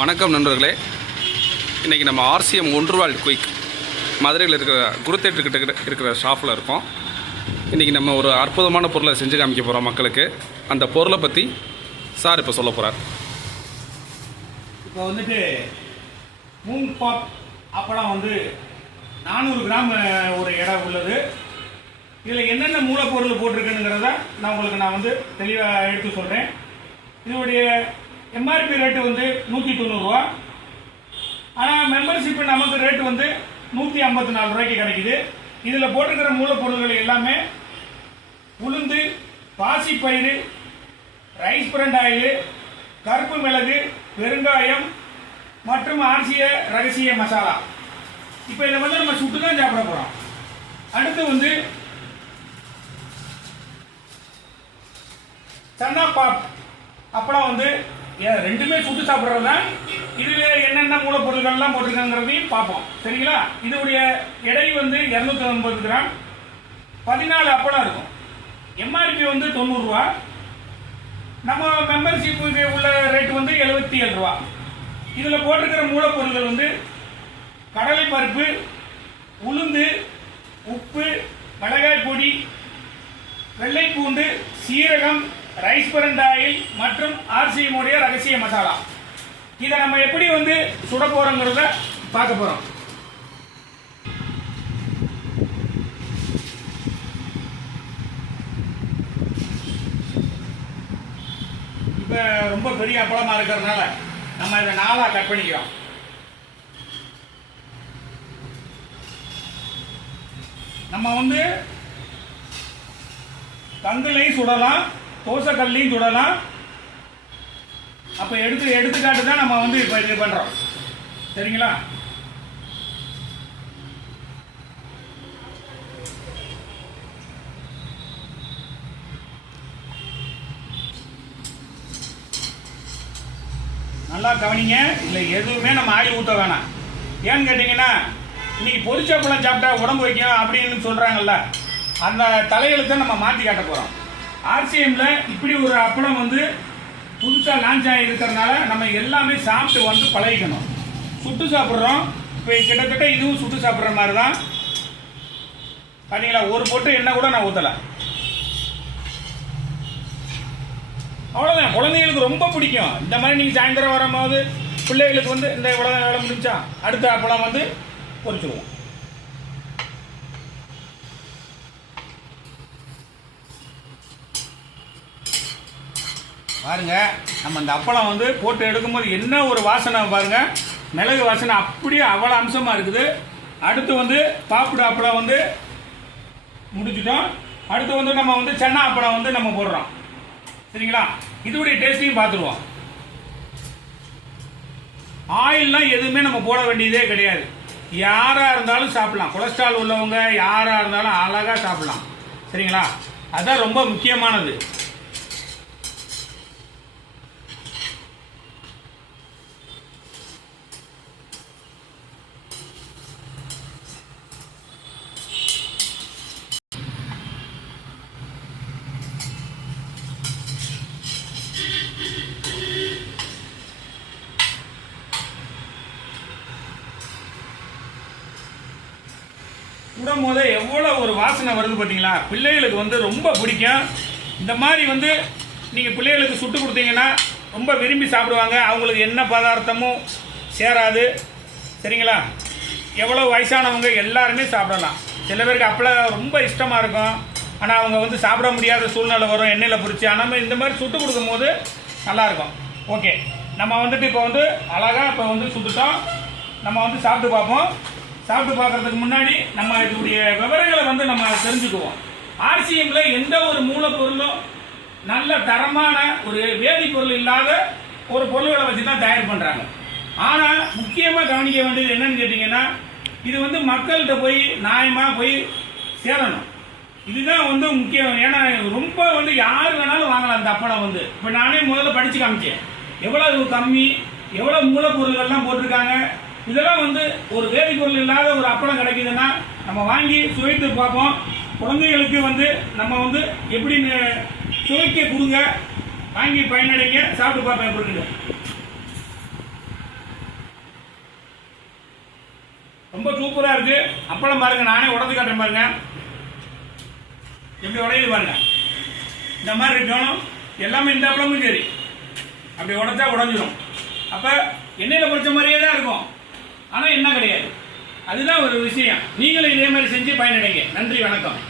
வணக்கம் நண்பர்களே. இன்றைக்கி நம்ம ஆர்சிஎம் ஒன்றுவால் குயிக் மதுரையில் இருக்கிற குருத்தேட்டுக்கிட்ட இருக்கிற ஷாப்பில் இருக்கோம். இன்றைக்கி நம்ம ஒரு அற்புதமான பொருளை செஞ்சு காமிக்க போகிறோம் மக்களுக்கு. அந்த பொருளை பற்றி சார் இப்போ சொல்ல போகிறார். இப்போ வந்துட்டு மூங் பாப் அப்பளம் 400 கிராம் ஒரு எடை உள்ளது. இதில் என்னென்ன மூலப்பொருள் போட்டிருக்குங்கிறத நான் தெளிவாக எடுத்து சொல்கிறேன். இதனுடைய எம்ஆர்பி ரேட்டு 190 ரூபா. ஆனால் மெம்பர்ஷிப் நமக்கு ரேட்டு 154 ரூபாய்க்கு கிடைக்குது. இதில் போட்டிருக்கிற மூலப்பொருள்கள் எல்லாமே உளுந்து, பாசிப்பயிறு, ரைஸ் பிரண்ட் ஆயில், கருப்பு மிளகு, பெருங்காயம் மற்றும் ஆர்சிய ரகசிய மசாலா. இப்போ இதை நம்ம சுட்டு தான் சாப்பிட போகிறோம். அடுத்து சன்னா பாப் அப்பளம் ரெண்டுமே சுட்டு சாப்பிட்றது தான். இதில் என்னென்ன மூலப்பொருள்கள்லாம் போட்டிருக்காங்கிறதையும் பார்ப்போம். சரிங்களா? இதோடைய எடை 250 கிராம், 14 அப்பளம் இருக்கும். எம்ஆர்பி 90 ரூபா. நம்ம மெம்பர்ஷிப்புக்கு உள்ள ரேட்டு 77 ரூபா. இதில் போட்டிருக்கிற மூலப்பொருள்கள் கடலை பருப்பு, உளுந்து, உப்பு, மிளகாய் பொடி, வெள்ளைப்பூண்டு, சீரகம், ரைஸ் பிரண்ட் ஆயில் மற்றும் ஆர்சிஎம் உடைய ரகசிய மசாலா. இதை நம்ம எப்படி சுட போறோங்கிறத பார்க்க போறோம். இப்ப ரொம்ப பெரிய அப்பளமா இருக்கிறதுனால நம்ம இதை 4ஆ கட் பண்ணிக்கிறோம். நம்ம கங்குலையும் சுடலாம், தோசைக்கல்லையும் சுடலாம். அப்ப எடுத்துக்காட்டு தான் நம்ம இப்ப இது பண்றோம். சரிங்களா? நல்லா கவனிங்க. இல்லை எதுவுமே நம்ம ஆயில் ஊற்ற வேணாம். ஏன்னு கேட்டீங்கன்னா, இன்னைக்கு பொரிச்சப்பளம் சாப்பிட்டா உடம்பு வைக்கும் அப்படின்னு சொல்றாங்கல்ல, அந்த தலையெழுத்தை நம்ம மாற்றி காட்ட போறோம். ஆர்சிஎம்ல இப்படி ஒரு அப்பளம் புதுசாக லான்ச் ஆகி இருக்கிறதுனால நம்ம எல்லாமே சாப்பிட்டு பழகிக்கணும். சுட்டு சாப்பிட்றோம். இப்போ கிட்டத்தட்ட இதுவும் சுட்டு சாப்பிட்ற மாதிரி தான். பார்த்தீங்களா? ஒரு பொட்டு எண்ணெய் கூட நான் ஊற்றலை. அவ்வளோதான். குழந்தைங்களுக்கு ரொம்ப பிடிக்கும். இந்த மாதிரி நீங்கள் சாயந்தரம் வரும்போது பிள்ளைகளுக்கு இந்த இவ்வளோ வேலை முடிஞ்சா அடுத்த அப்பளம் பொரிச்சுடுவோம். பாருங்க, நம்ம இந்த அப்பளம் போட்டு எடுக்கும்போது என்ன ஒரு வாசனை பாருங்க. மிளகு வாசனை அப்படியே அவ்வளோ அம்சமா இருக்குது. அடுத்து பாப்புடு அப்பளம் முடிச்சுட்டோம். அடுத்து நம்ம சென்னா அப்பளம் நம்ம போடுறோம். சரிங்களா? இதோடைய டேஸ்டையும் பார்த்துருவோம். ஆயில்லாம் எதுவுமே நம்ம போட வேண்டியதே கிடையாது. யாரா இருந்தாலும் சாப்பிடலாம். கொலஸ்ட்ரால் உள்ளவங்க யாரா இருந்தாலும் அழகா சாப்பிடலாம். சரிங்களா? அதான் ரொம்ப முக்கியமானது. சுடும் போதே எவ்வளோ ஒரு வாசனை வருது பார்த்தீங்களா? பிள்ளைகளுக்கு ரொம்ப பிடிக்கும். இந்த மாதிரி நீங்கள் பிள்ளைகளுக்கு சுட்டு கொடுத்தீங்கன்னா ரொம்ப விரும்பி சாப்பிடுவாங்க. அவங்களுக்கு என்ன பதார்த்தமும் சேராது. சரிங்களா? எவ்வளோ வயசானவங்க எல்லாருமே சாப்பிடலாம். சில பேருக்கு அப்பளம் ரொம்ப இஷ்டமாக இருக்கும். ஆனால் அவங்க சாப்பிட முடியாத சூழ்நிலை வரும், எண்ணெயில் பொரிச்சு. ஆனால் இந்த மாதிரி சுட்டு கொடுக்கும் போது நல்லாயிருக்கும். ஓகே, நம்ம இப்போ அழகாக இப்போ சுட்டுட்டோம். நம்ம சாப்பிட்டு பார்ப்போம். சாப்பிட்டு பார்க்கறதுக்கு முன்னாடி நம்ம இதனுடைய விவரங்களை நம்ம தெரிஞ்சுக்குவோம். ஆர்சிஎம்ல எந்த ஒரு மூலப்பொருளும் நல்ல தரமான ஒரு வேதிப்பொருள் இல்லாத ஒரு பொருள்களை வச்சு தான் தயார் பண்றாங்க. ஆனா முக்கியமா கவனிக்க வேண்டியது என்னன்னு கேட்டீங்கன்னா, இது மக்கள்கிட்ட போய் நியாயமா போய் சேரணும். இதுதான் முக்கியம். ஏன்னா ரொம்ப யார் வேணாலும் வாங்கலாம் அந்த அப்பளம். இப்ப நானே முதல்ல படிச்சு காமிச்சேன் எவ்வளவு கம்மி, எவ்வளவு மூலப்பொருள்கள்லாம் போட்டிருக்காங்க. இதெல்லாம் ஒரு வேதிப்பொருள் இல்லாத ஒரு அப்பளம் கிடைக்குதுன்னா நம்ம வாங்கி சுவைத்து பார்ப்போம். குழந்தைகளுக்கு நம்ம எப்படி சுவைக்க கொடுங்க, வாங்கி பயனடைங்க, சாப்பிட்டு பார்ப்பேன் எப்படி இருக்கு. ரொம்ப சூப்பராக இருக்கு. அப்பளம் பாருங்க, நானே உடச்சு காட்டுறேன் பாருங்க, எப்படி உடையுது பாருங்க. இந்த மாதிரி இருக்கணும் எல்லாமே. இந்த அப்பளமும் சரி, அப்படி உடைச்சா உடஞ்சிடும். அப்போ எண்ணெயில் பொரிச்ச மாதிரியே தான் இருக்கும், ஆனால் என்ன கிடையாது. அதுதான் ஒரு விஷயம். நீங்களும் இதே மாதிரி செஞ்சு பயனடைங்க. நன்றி, வணக்கம்.